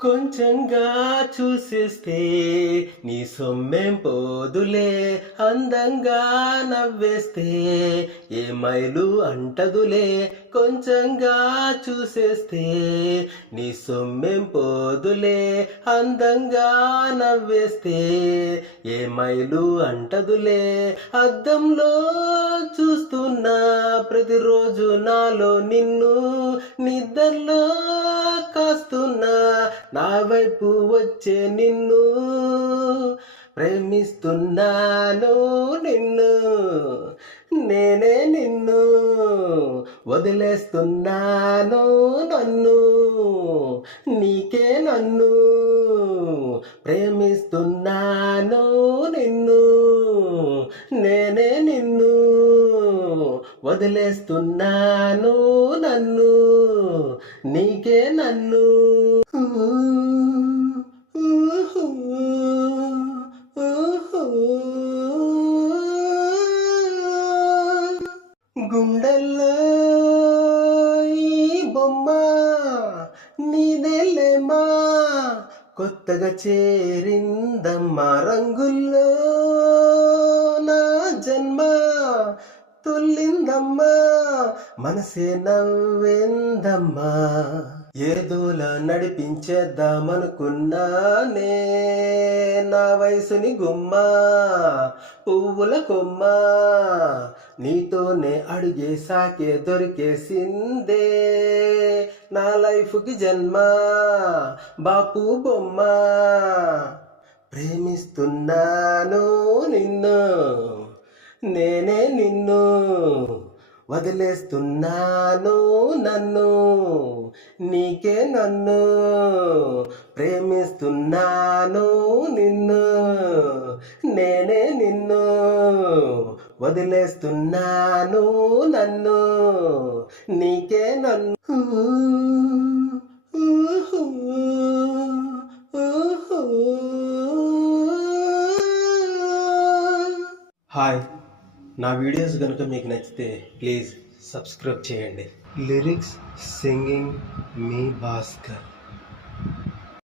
కొంచెంగా చూసేస్తే నీ సొమ్మేం పోదులే అందంగా నవ్వేస్తే ఏ మైలు అంటదులే. కొంచెంగా చూసేస్తే నీ సొమ్మేం పోదులే అందంగా నవ్వేస్తే ఏ మైలు అంటదులే. అద్దంలో చూస్తున్నా ప్రతిరోజు నాలో నిన్ను నిద్రలో కాస్తున్నా నా వైపు వచ్చే నిన్ను ప్రేమిస్తున్నాను నిన్ను. నేనే నిన్ను వదిలేస్తున్నాను నన్ను. నీకే నన్ను ప్రేమిస్తున్నాను నిన్ను. నేనే నిన్ను వదిలేస్తున్నాను నన్ను. నీకే నన్ను. గుండెల్లో ఈ బొమ్మ నీదెలేమా కొత్తగా చేరిందమ్మా రంగుల్లో నా జన్మ. తుల్లిందమ్మా మనసే నవ్వేందమ్మా. ఏదోలా నడిపించేద్దామనుకున్నానే నా వయసుని గుమ్మ పువ్వుల కొమ్మ. నీతోనే అడిగే సాకే దొరికేసిందే నా లైఫ్కి జన్మ బాపు బొమ్మ. ప్రేమిస్తున్నాను నిన్ను. నేనే నిన్ను వదిలేస్తున్నాను నన్ను. నీకే నన్ను ప్రేమిస్తున్నాను నిన్ను. నేనే నిన్ను వదిలేస్తున్నాను నన్ను. నీకే నన్ను. హాయ్. నా వీడియోస్ కనుక మీకు నచ్చితే ప్లీజ్ సబ్స్క్రైబ్ చేయండి. లిరిక్స్ సింగింగ్ మీ భాస్కర్